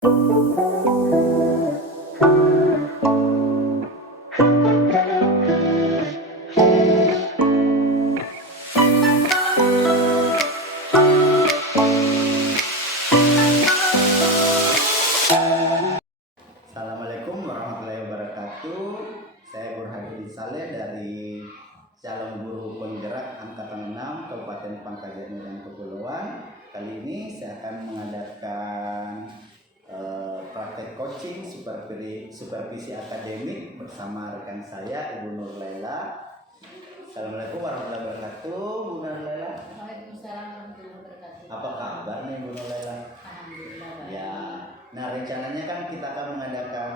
Assalamualaikum warahmatullahi wabarakatuh. Saya Burhanuddin Saleh dari calon guru penggerak angkatan 6 Kabupaten Pangkal Medan Kepulauan. Kali ini saya akan mengadakan praktek coaching supervisi akademik bersama rekan saya Ibu Nur Laila. Assalamualaikum warahmatullahi wabarakatuh, Bu Nur Laila. Waalaikumsalam warahmatullahi wabarakatuh. Apa kabar nih Bu Nur Laila? Alhamdulillah baik. Ya, nah rencananya kan kita akan mengadakan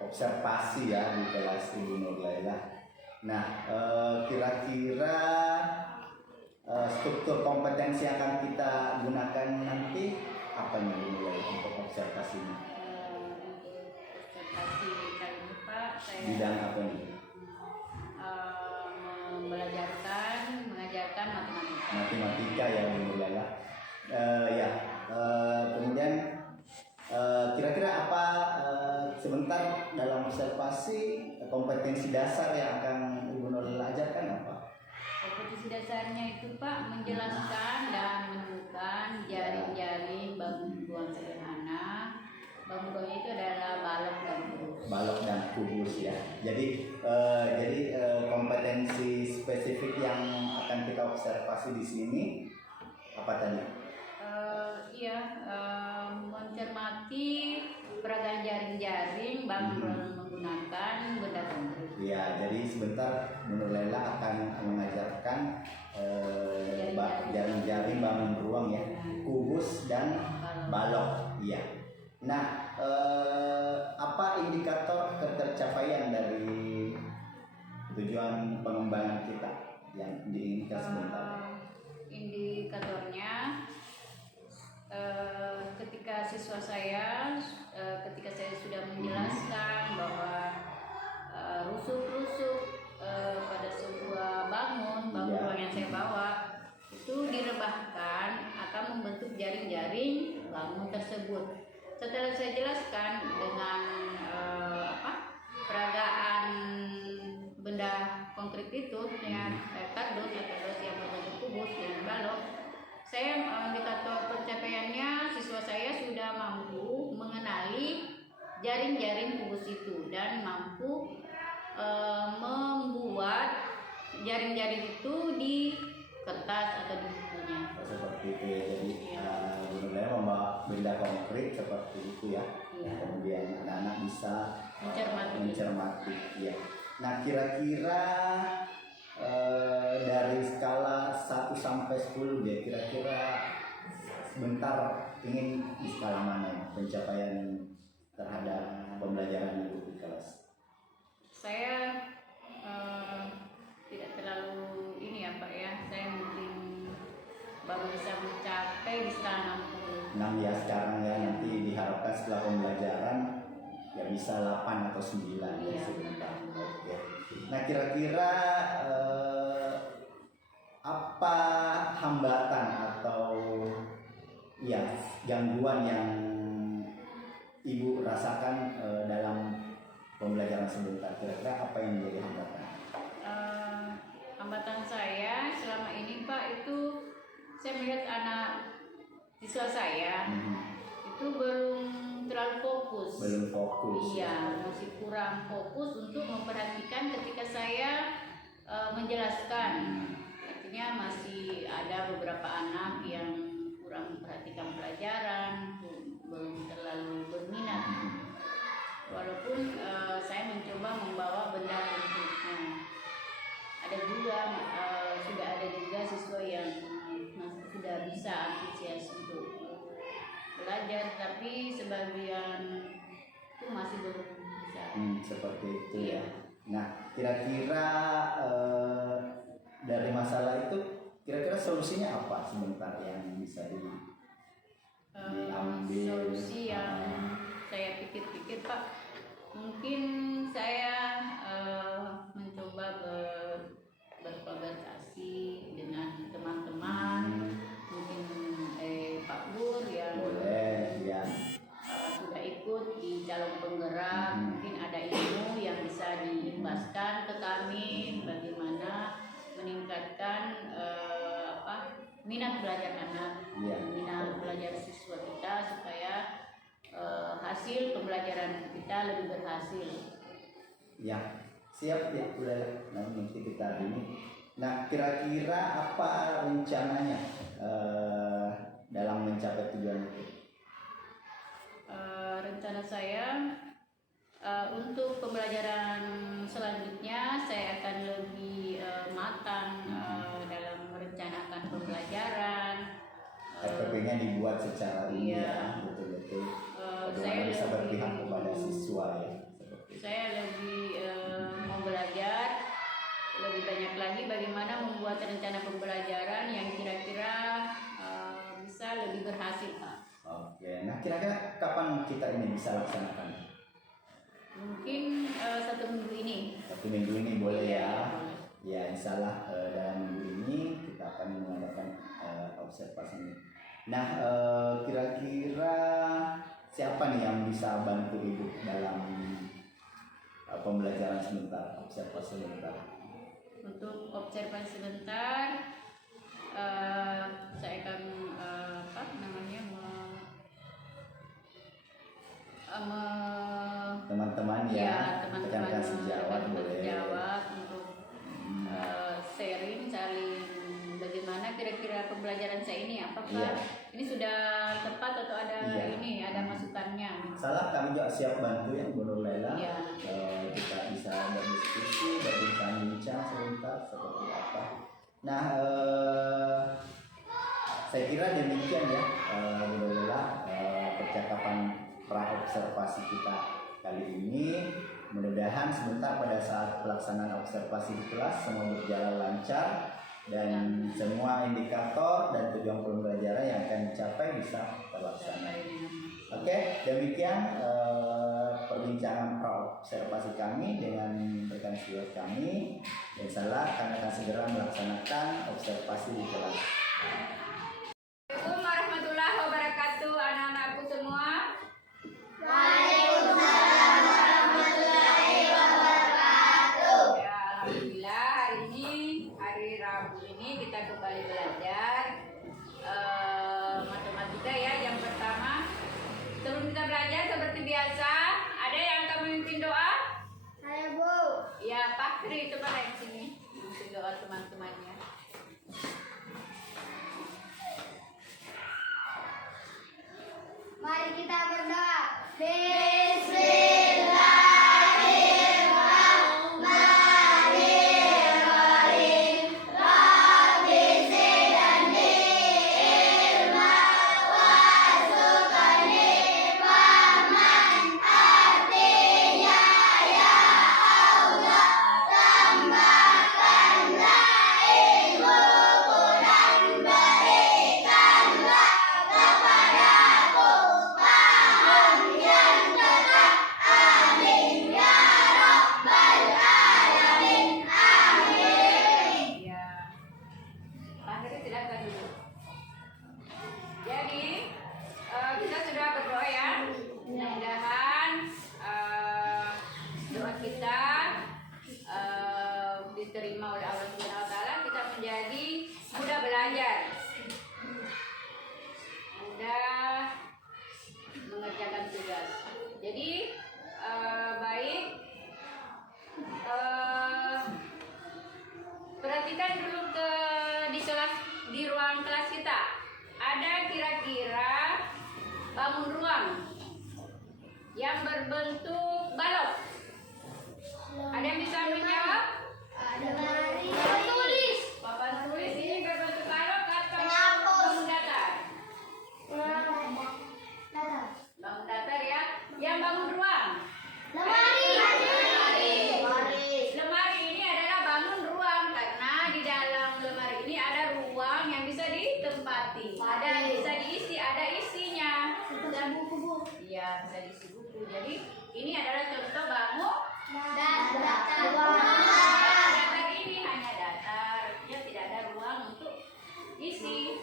observasi ya di kelas Ibu Nur Laila. Nah, kira-kira struktur kompetensi yang akan kita gunakan nanti apa nih Bu Nur Laila untuk observasinya? Untuk observasi kali ini Pak, saya Bidang apa nih? mengajarkan matematika. Matematika ya Bu Nur Laila. Kemudian kira-kira apa sebentar dalam observasi kompetensi dasar yang akan Ibu Nur Laila ajarkan apa? Kompetensi dasarnya itu Pak menjelaskan dan menemukan jaring-jaring bangun sederhana. Bangun itu adalah balok dan kubus. Balok dan kubus ya. Jadi kompetensi spesifik yang akan kita observasi di sini apa tadi? Mencermati peragaan jaring-jaring bangun menggunakan benda konkret. Ya, jadi sebentar Bu Nur Laila akan mengajarkan jaring-jaring bangun ruang ya, kubus dan balok. Iya. Nah, apa indikator ketercapaian dari tujuan pengembangan kita yang diinginkan sebentar? Indikatornya ketika saya sudah menjelaskan bahwa rusuk-rusuk pada sebuah bangun ruang yang saya bawa itu direbahkan akan membentuk jaring-jaring bangun tersebut. Setelah saya jelaskan dengan peragaan benda konkret itu dengan kardus yang berbentuk kubus dan balok, saya indikator pencapaiannya siswa saya sudah mampu mengenali jaring-jaring kubus itu dan mampu membuat jaring-jaring itu di kertas atau di bukunya. Seperti itu ya. Jadi benar-benar membawa benda konkret seperti itu ya. Kemudian anak-anak bisa mencermati. Ya. Nah, kira-kira dari skala 1 sampai 10 deh, kira-kira sebentar ingin di skala mana pencapaian terhadap pembelajaran Ibu di kelas? Saya tidak terlalu ini ya Pak ya, saya mungkin baru bisa mencapai di skala 60. 6 ya sekarang ya, nanti diharapkan setelah pembelajaran ya bisa 8 atau 9 ya sebentar. Oke. Nah, kira-kira apa hambatan atau ya gangguan yang Ibu rasakan dalam pembelajaran sebentar? Kira-kira apa yang menjadi hambatan? Hambatan saya selama ini Pak itu saya melihat anak siswa saya itu belum terlalu fokus. Belum fokus. Iya, masih kurang fokus untuk memperhatikan ketika saya menjelaskan. Artinya masih ada beberapa anak yang kurang memperhatikan pelajaran, belum terlalu berminat. Walaupun saya mencoba membawa benda konkretnya. Sudah ada juga siswa yang sudah bisa antusias untuk belajar, tapi sebagian itu masih belum bisa. Seperti itu ya. Nah, kira-kira dari masalah itu kira-kira solusinya apa sebentar yang bisa diambil? Solusi yang saya pikir-pikir Pak, mungkin saya mencoba berkomunikasi dengan teman-teman, mungkin Pak Bur yang hasil pembelajaran kita lebih berhasil. Ya, siap ya, udah nanti kita ini. Nah, kira-kira apa rencananya dalam mencapai tujuan itu? Rencana saya untuk pembelajaran selanjutnya saya akan lebih matang dalam merencanakan pembelajaran. SPP-nya dibuat secara Iya. ya, betul-betul. Saya Bagaimana bisa lebih- berpihak kepada siswa ya. Seperti itu. Saya lebih mau belajar lebih banyak lagi bagaimana membuat rencana pembelajaran yang kira-kira bisa lebih berhasil, Pak. Oke, nah kira-kira kapan kita ini bisa laksanakan? Mungkin 1 minggu ini. 1 minggu ini boleh ya? Boleh. Ya, insya Allah dalam minggu ini kita akan mengadakan observasi ini. Nah, kira-kira siapa nih yang bisa bantu Ibu dalam pembelajaran sebentar, observasi sebentar? Untuk observasi sebentar, saya akan Teman-teman ya, teman-teman rekan sejawat boleh. sejawat untuk sharing, saling bagaimana kira-kira pembelajaran saya ini apakah Iya. ini sudah tepat atau ada Iya. ada masukannya. Salah kami juga siap bantu ya Bu Nurlela. Iya. Kita bisa berdiskusi, berbincang-bincang sebentar seperti apa. Nah, saya kira demikian ya Bu Nurlela percakapan pra-observasi kita kali ini. Mudah-mudahan sebentar pada saat pelaksanaan observasi di kelas semua berjalan lancar dan semua indikator dan tujuan pembelajaran yang akan dicapai bisa terlaksana. Oke, demikian perbincangan pra-observasi kami dengan rekan sejawat kami. Insya Allah kami akan segera melaksanakan observasi di kelas. Assalamualaikum warahmatullahi wabarakatuh, anak-anakku semua. Ya, alhamdulillah hari ini hari Rabu ini kita kembali belajar matematika ya. Yang pertama, sebelum kita belajar seperti biasa, ada yang akan memimpin doa? Saya Bu. Ya, Pak Kri itu pada yang sini memimpin doa teman-temannya. Mari kita berdoa. Ya, Pak Kri silakan dulu. Jadi kita sudah berdoa ya. Mudah-mudahan doa kita diterima oleh Allah Subhanahu Wa Taala. Kita menjadi mudah belajar, mudah mengerjakan tugas. Jadi baik. Perhatikan dulu di ruang kelas kita. Ada kira-kira bangun ruang yang berbentuk balok. Ada yang bisa menjawab? Ada mari. Papan tulis ini berbentuk balok atau Penghapus. bangun datar? Bangun datar ya. Yang bangun ruang. Lemari ini adalah bangun ruang karena di dalam lemari ini ada ruang yang bisa ditempati. Ada yang bisa diisi, ada isinya. Iya, bisa diisi buku. Jadi ini adalah contoh bangun datar ini hanya datar, dia tidak ada ruang untuk isi.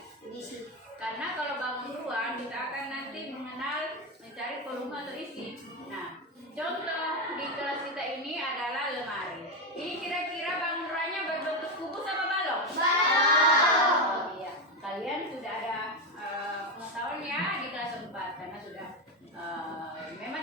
Karena kalau bangun ruang kita akan nanti mencari volume atau isi. Nah, contoh di kelas kita ini adalah lemari. Ini kira-kira bangun ruangnya berbentuk kubus apa balok? Oh, iya. Kalian sudah ada pengetahuannya di kelas 4 karena sudah memang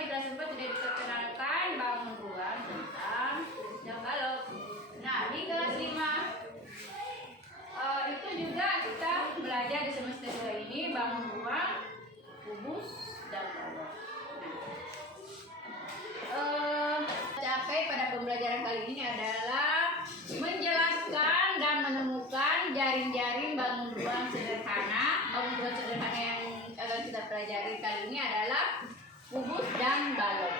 jaring-jaring bangun ruang sederhana. Bangun ruang sederhana yang akan kita pelajari kali ini adalah kubus dan balok.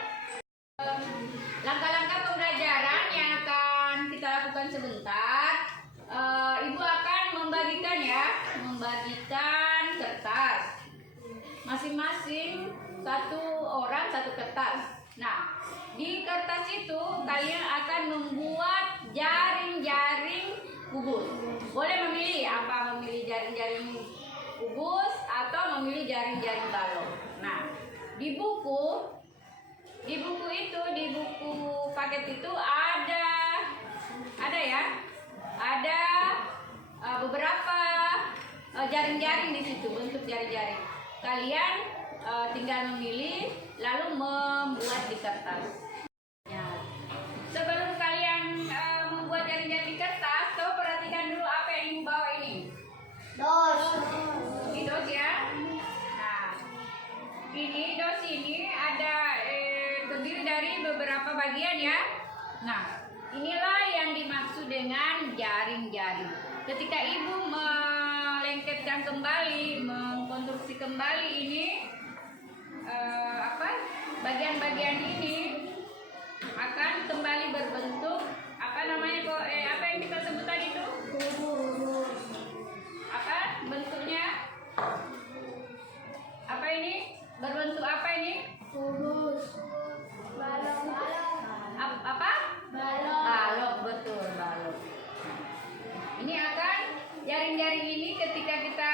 Langkah-langkah pembelajaran yang akan kita lakukan sebentar. Ibu akan membagikan kertas. Masing-masing satu orang satu kertas. Nah, di kertas itu kalian akan membuat jaring-jaring kubus. Boleh memilih memilih jaring-jaring kubus atau memilih jaring-jaring balok. Nah, di buku paket itu ada beberapa jaring-jaring di situ, bentuk jaring-jaring. Kalian tinggal memilih lalu membuat di kertas. Ya. Sebelum kalian membuat jaring-jaring di kertas, perhatikan dulu apa yang ibu bawa ini. Dos. Ini dos ya. Nah, ini dos ini ada terdiri dari beberapa bagian ya. Nah, inilah yang dimaksud dengan jaring-jaring. Ketika ibu melengketkan kembali, mengkonstruksi kembali ini bagian-bagian ini akan kembali berbentuk apa yang kita sebut tadi itu? Apa bentuknya? Apa ini? Berbentuk apa ini? Kubus. Balok. Apa? Balok. Balok, betul, balok. Ini akan jaring-jaring ini ketika kita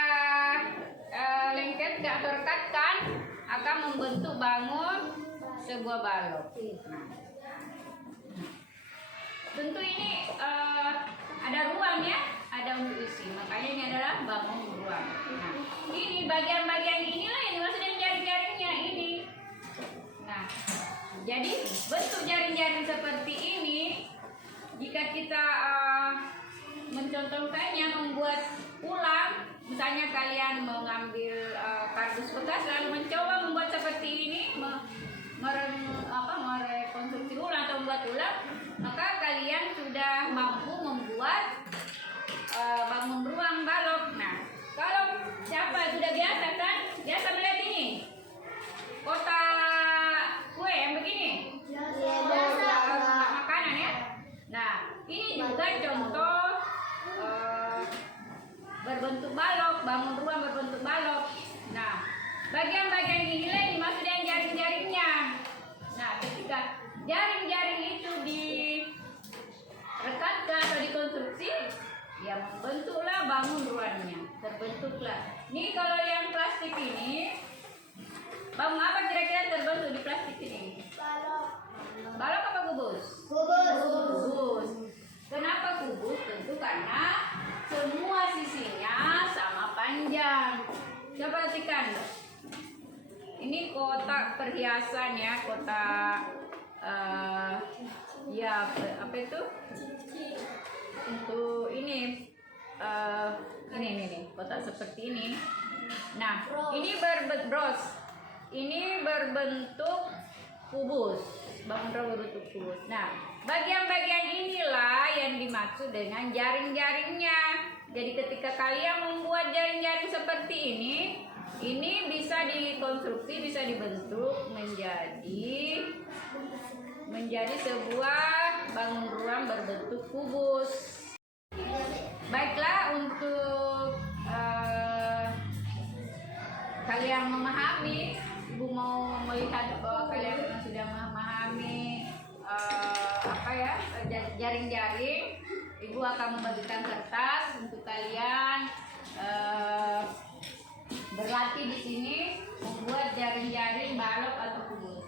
lengket atau rekatkan akan membentuk bangun sebuah balok. Nah, tentu ini ada ruang ya, ada untuk isi. Makanya ini adalah bangun ruang. Nah, ini bagian-bagian inilah yang dimaksud dengan jaring-jaringnya ini. Nah, jadi bentuk jaring-jaring seperti ini jika kita mencontohkannya, membuat ulang, misalnya kalian mengambil kardus bekas lalu mencoba membuat seperti ini, merekonstruksi ulang atau membuat ulang, maka kalian sudah mampu membuat bangun ruang balok. Nah, kalau siapa sudah biasa melihat ini kotak kue yang begini, kotak makanan ya. Nah, ini juga contoh berbentuk balok, bangun ruang berbentuk balok. Nah, bagian-bagian inilah yang dimaksud dengan jaring-jaringnya. Nah, ketika jaring-jaring itu direkatkan atau dikonstruksi, ya membentuklah bangun ruangnya, terbentuklah. Ini kalau yang plastik ini, bangun apa kira-kira terbentuk di plastik ini? Balok. Balok apa kubus? Kubus. Kenapa kubus? Tentu karena semua sisinya sama panjang. Coba perhatikan. Ini kotak perhiasan ya, kotak apa itu? Untuk ini kotak seperti ini. Nah, ini berbentuk kubus. Bangun ruang berbentuk kubus. Nah, bagian-bagian inilah yang dimaksud dengan jaring-jaringnya. Jadi ketika kalian membuat jaring-jaring seperti ini bisa dikonstruksi, bisa dibentuk menjadi sebuah bangun ruang berbentuk kubus. Baiklah, untuk kalian memahami, Ibu mau melihat bahwa kalian sudah memahami jaring-jaring. Ibu akan membagikan kertas untuk kalian berlatih di sini membuat jaring-jaring balok atau kubus.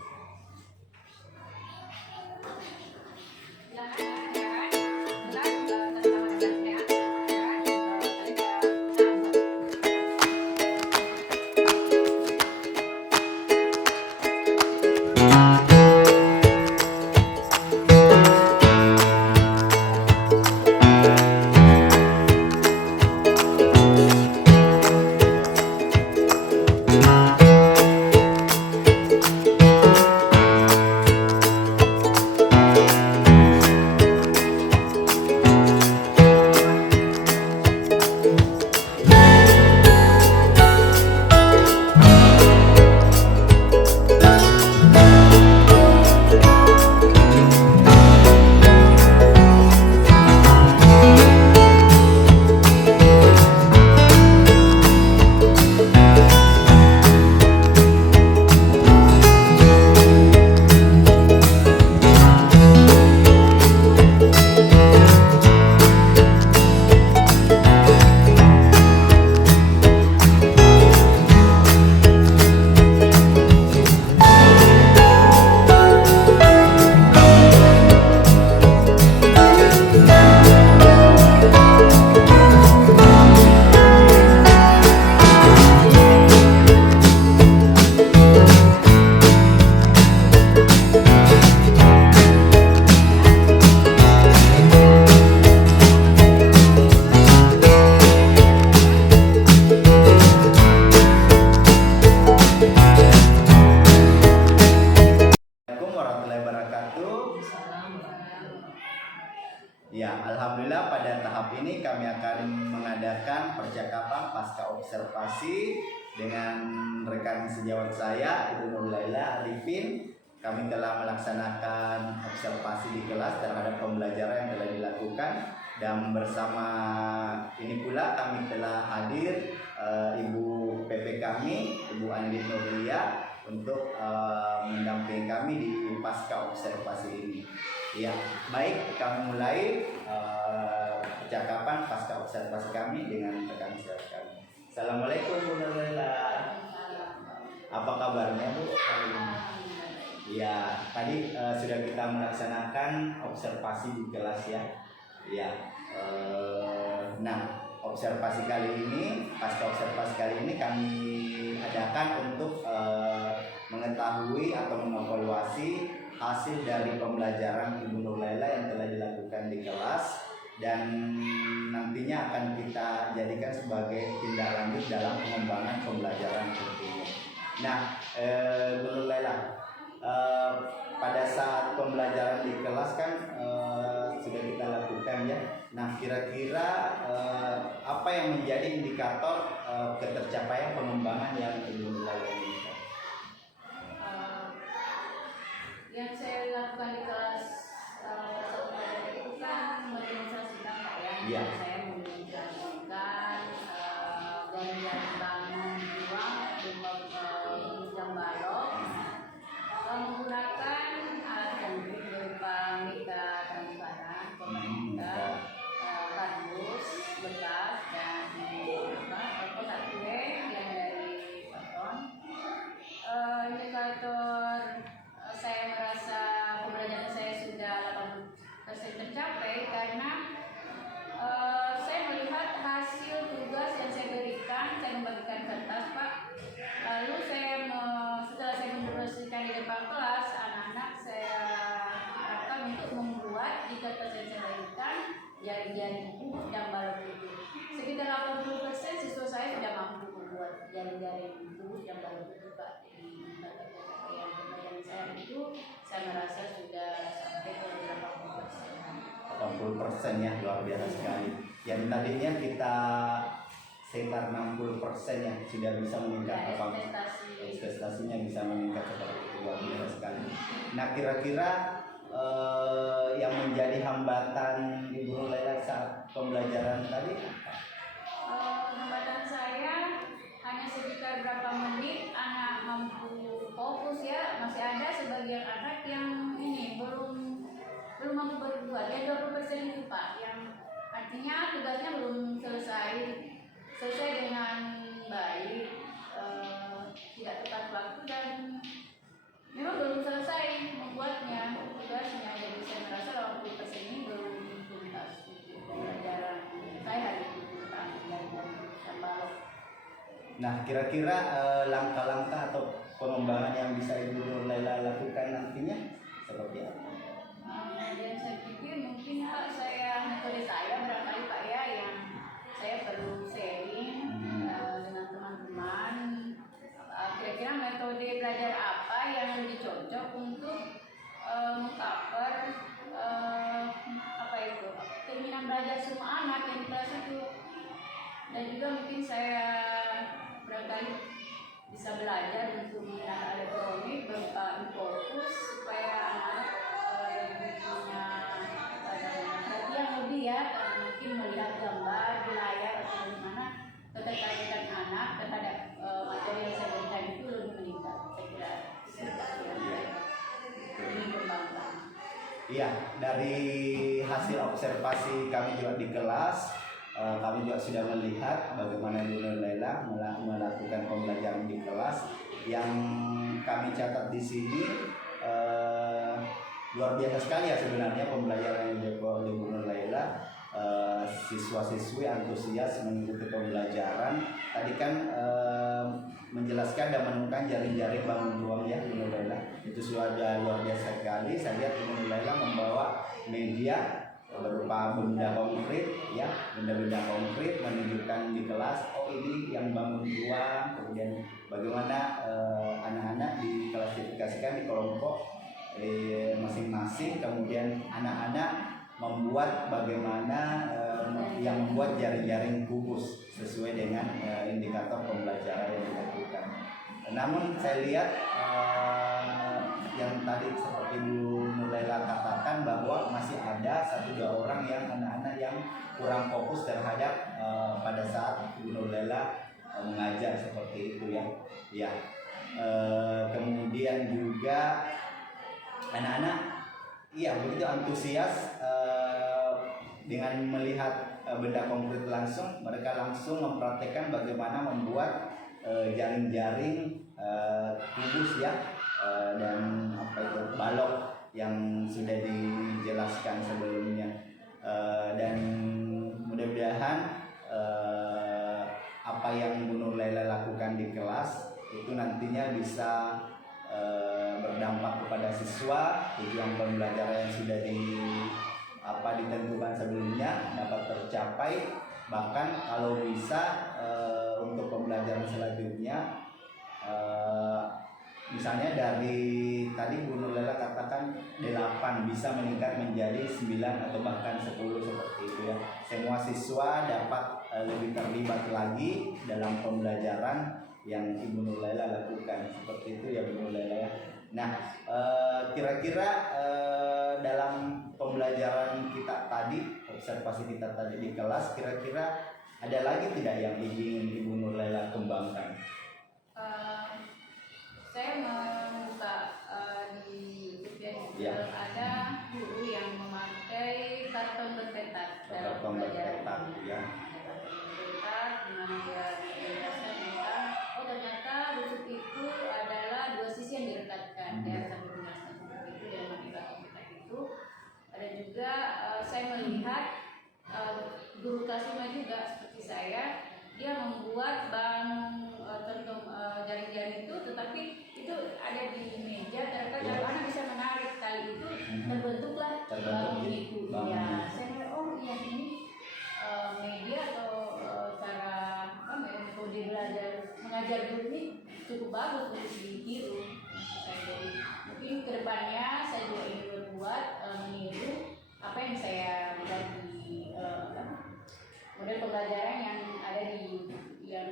Ya, alhamdulillah pada tahap ini kami akan mengadakan percakapan pasca observasi dengan rekan sejawat saya, Ibu Nur Laila Arifin. Kami telah melaksanakan observasi di kelas terhadap pembelajaran yang telah dilakukan, dan bersama ini pula kami telah hadir Ibu PP kami, Ibu Andi Nurlia, untuk mendampingi kami di pasca observasi ini. Ya, baik, kami mulai percakapan pasca observasi kami dengan rekan sejawat kami. Assalamualaikum Bu Nurlela. Apa kabarnya Bu? Ya, tadi sudah kita melaksanakan observasi di kelas ya. Ya, nah observasi kali ini, pasca observasi kali ini kami adakan untuk mengetahui atau mengevaluasi hasil dari pembelajaran Ibu Nur Laila yang telah dilakukan di kelas, dan nantinya akan kita jadikan sebagai tindak lanjut dalam pengembangan pembelajaran tentunya. Nah, Ibu Nur Laila, pada saat pembelajaran di kelas kan sudah kita lakukan ya. Nah, kira-kira apa yang menjadi indikator ketercapaian pengembangan yang Ibu Nur Laila inginkan? Yang saya lakukan di kelas itu kan mendemonstrasikan Pak ya. Iya. Saya mendemonstrasikan gaya bangun ruang jam balok menggunakan alat konkret berupa mika transparan, pemerintah, kardus, bekas, dan kotak kue yang dari karton. Indikator saya merasa pembelajaran saya sudah 80% tercapai karena saya melihat hasil tugas yang saya berikan. Saya membagikan kertas Pak, lalu setelah saya mendemonstrasikan di depan kelas, anak-anak saya harapkan untuk membuat di kertas yang saya berikan jari-jari buku dan balok itu. Sekitar 80% siswa saya sudah mampu membuat jari-jari buku dan balok itu Pak. Saya itu saya merasa sudah sampai ke 80% ya, luar biasa sekali. Yang tadinya kita sekitar 60% ya, sudah bisa meningkat ya, apa ekspektasinya bisa meningkat seperti itu, luar biasa sekali. Nah, kira-kira yang menjadi hambatan Ibu Nur Laila saat pembelajaran tadi apa? Hambatan saya hanya sekitar berapa menit anak mampu fokus ya. Masih ada sebagian anak yang ini belum mampu berbuat ya, 20% itu Pak, yang artinya tugasnya belum selesai dengan baik, tidak tepat waktu, dan memang belum selesai membuatnya tugasnya. Jadi saya merasa 80% ini belum tuntas pembelajaran saya hari ini tentang dan balok. Nah, kira-kira langkah-langkah atau pengembangan yang bisa Ibu Nur Laila lakukan nantinya seperti apa? Dan saya pikir mungkin Pak, metode saya barangkali Pak ya, yang saya perlu sharing dengan teman-teman. Kira-kira metode belajar apa yang lebih cocok untuk mengcover keinginan belajar semua anak yang di kelas itu. Dan juga mungkin saya barangkali bisa belajar untuk menggunakan elektronik berupa fokus supaya anak punya perhatian lebih ya, karena mungkin melihat gambar di layar atau bagaimana ketertarikan anak terhadap materi yang saya berikan itu lebih meningkat. Saya kira ini kembangkan. Iya, dari hasil observasi kami juga di kelas, kami juga sudah melihat bagaimana Ibu Nur Laila melakukan pembelajaran di kelas. Yang kami catat di sini luar biasa sekali ya sebenarnya pembelajaran yang dilakukan oleh Ibu Nur Laila. Siswa-siswi antusias mengikuti pembelajaran. Tadi kan menjelaskan dan menemukan jari-jari bangun ruang ya Ibu Nur Laila. Itu sudah luar biasa sekali. Saya lihat Ibu Nur Laila membawa media berupa benda konkret ya, benda-benda konkret menunjukkan di kelas, oh ini yang bangun ruang. Kemudian bagaimana anak-anak diklasifikasikan di kelompok masing-masing. Kemudian anak-anak membuat bagaimana yang membuat jaring-jaring kubus sesuai dengan indikator pembelajaran yang dilakukan. Namun saya lihat yang tadi seperti Bu Nurlela katakan bahwa masih ada 1-2 orang yang anak-anak yang kurang fokus terhadap pada saat Bu Nurlela mengajar seperti itu ya. Ya. Kemudian juga anak-anak begitu antusias dengan melihat benda konkret langsung, mereka langsung mempraktekkan bagaimana membuat jaring-jaring kubus dan balok yang sudah dijelaskan sebelumnya. Dan mudah-mudahan apa yang Bu Nurlela lakukan di kelas itu nantinya bisa berdampak kepada siswa. Tujuan pembelajaran yang sudah ditentukan sebelumnya dapat tercapai, bahkan kalau bisa untuk pembelajaran selanjutnya misalnya dari tadi Bu Nurlela katakan 8 bisa meningkat menjadi 9 atau bahkan 10 seperti itu ya. Semua siswa dapat lebih terlibat lagi dalam pembelajaran yang Ibu Nurlela lakukan seperti itu ya Bu Nurlela ya. Nah, kira-kira dalam pembelajaran kita tadi, observasi kita tadi di kelas, kira-kira ada lagi tidak yang ingin Ibu Nurlela kembangkan? Saya membuka di YouTube Ya. ada guru yang memakai karton berpetak dalam Karton pembelajaran berpetak, ini. ya. Ada karton berpetak di mana dia menjelaskan tentang ternyata busuk itu adalah 2 sisi yang direkatkan. Dia sambil menjelaskan seperti itu dan memakai karton berpetak itu. Ada juga saya melihat guru kelasnya juga seperti saya, dia membuat contoh jaring-jaring itu, tetapi itu ada di meja, ternyata anak bisa menarik tali itu, terbentuklah bangun itu. Ya, saya melihat ini media atau cara metode belajar mengajar guru ini cukup bagus untuk ditiru. Jadi mungkin kedepannya saya juga ingin berbuat meniru apa yang saya lihat di model pembelajaran yang ada di yang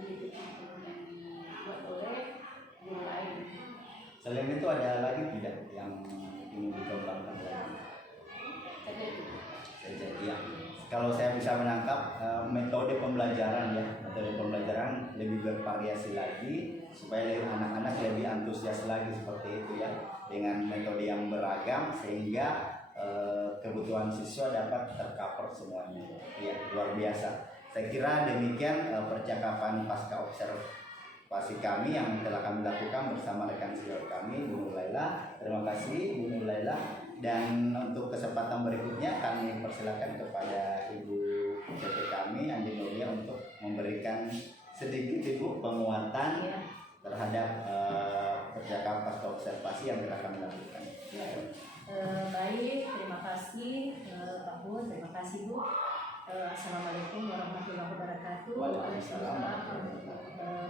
dibuat oleh guru lain. Selain itu ada lagi tidak yang ingin dikembangkan lagi? Saja ya. Kalau saya bisa menangkap metode pembelajaran lebih bervariasi lagi supaya anak-anak lebih antusias lagi seperti itu ya, dengan metode yang beragam sehingga kebutuhan siswa dapat tercover semuanya. Ya, luar biasa. Saya kira demikian percakapan pasca observasi kami yang telah kami lakukan bersama rekan senior kami Bu Nurlela. Terima kasih Bu Nurlela. Dan untuk kesempatan berikutnya kami persilakan kepada Ibu PT kami Andi Nuria untuk memberikan sedikit Ibu penguatan terhadap percakapan pasca observasi yang telah kami lakukan. Baik, terima kasih Pak Bu, terima kasih Bu. Assalamualaikum warahmatullahi wabarakatuh. Waalaikumsalam.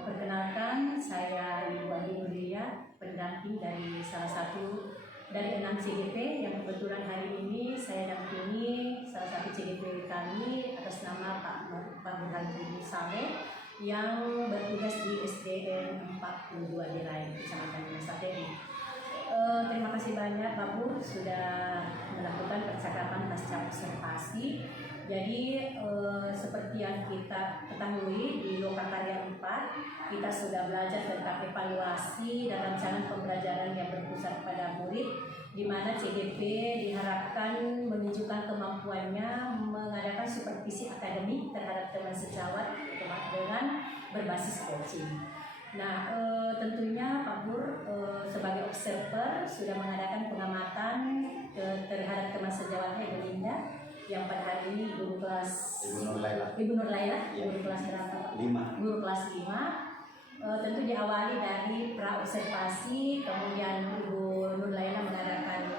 Perkenalkan, saya Ibu Andi Nuria, pendamping dari salah satu dari 6 CDP yang kebetulan hari ini saya dampingi salah satu CDP kami atas nama Pak Burhan Saleh yang bertugas di SDN 42 Dirai, Kecamatan Masateri. Terima kasih banyak Pak Bu sudah melakukan percakapan pasca observasi. Jadi seperti yang kita ketahui di Lokakarya 4 kita sudah belajar tentang evaluasi dan rancangan pembelajaran yang berpusat pada murid, di mana CDP diharapkan menunjukkan kemampuannya mengadakan supervisi akademik terhadap teman sejawat dengan berbasis coaching. Nah, tentunya Pak Bur sebagai observer sudah mengadakan pengamatan terhadap teman sejawatnya Ibu Linda yang pada hari ini guru kelas Ibu Nurlela, guru kelas berapa? 5. Guru kelas 5. Tentu diawali dari pra observasi, kemudian Ibu Nurlela mengadakan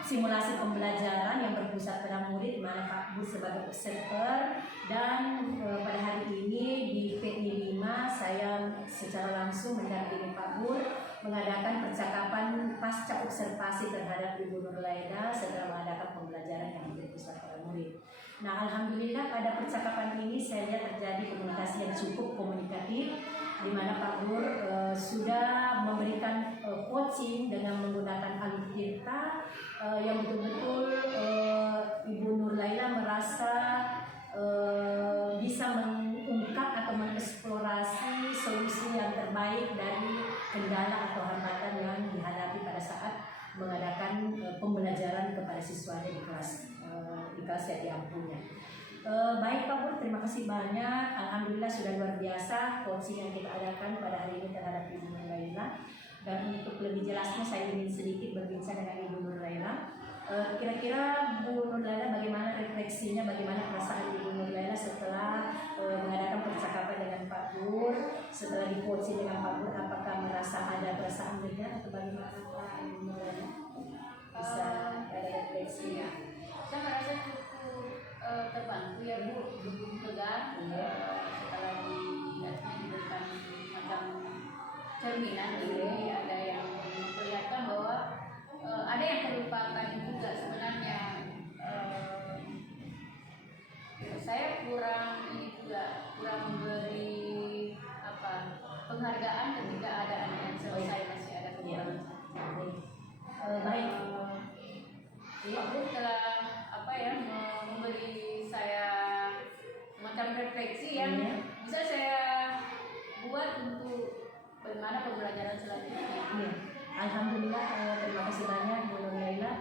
simulasi pembelajaran yang berpusat pada murid, di mana Pak Bu sebagai observer, dan pada hari ini di PI 5 saya secara langsung mendampingi Pak Bu mengadakan percakapan pasca observasi terhadap Ibu Nur Laila setelah mengadakan pembelajaran yang menjadi pusat para murid. Nah, alhamdulillah pada percakapan ini saya lihat terjadi komunikasi yang cukup komunikatif, di mana Pak Nur sudah memberikan coaching dengan menggunakan alif tirta yang betul-betul Ibu Nur Laila merasa bisa mengungkap atau mengeksplorasi solusi yang terbaik dari kendala atau hambatan yang dihadapi pada saat mengadakan pembelajaran kepada siswanya di kelas yang diampunya. Baik Pak Nur, terima kasih banyak. Alhamdulillah sudah luar biasa coaching yang kita adakan pada hari ini terhadap Ibu Nur Laila. Dan untuk lebih jelasnya saya ingin sedikit berbincang dengan Ibu Nur Laila. Kira-kira Bu Nur Laila bagaimana refleksinya, bagaimana perasaan Ibu Nur Laila setelah mengadakan percakapan dengan Pak Nur, setelah di-coaching dengan Pak Nur, apakah merasa ada perasaan lega atau bagaimana Pak Ibu Nur Laila? Bisa ada refleksinya? Saya merasa cukup terbantu ya Bu, cukup lega setelah diberikan macam cerminan ini, ada yang memperlihatkan bahwa ada yang terlupakan juga sebenarnya. Saya kurang memberi penghargaan ketika ada yang selesai, masih ada kekurangan. Baik. Pak Bu telah memberi saya semacam refleksi yang bisa saya buat untuk bagaimana pembelajaran selanjutnya. Iya. Alhamdulillah, terima kasih banyak Bu Nur Laila.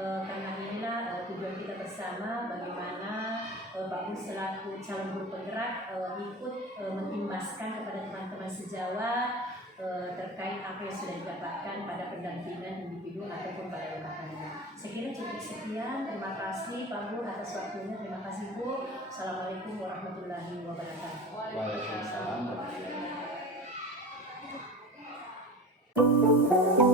Karena inilah tujuan kita bersama, bagaimana Pak Bu selaku calon guru penggerak ikut mengimbaskan kepada teman-teman sejawat terkait apa yang sudah didapatkan pada pendampingan individu ataupun pada lembaga. Saya kira cukup sekian. Terima kasih Pak Bu atas waktunya. Terima kasih Bu. Assalamualaikum warahmatullahi wabarakatuh. Waalaikumsalam warahmatullahi wabarakatuh.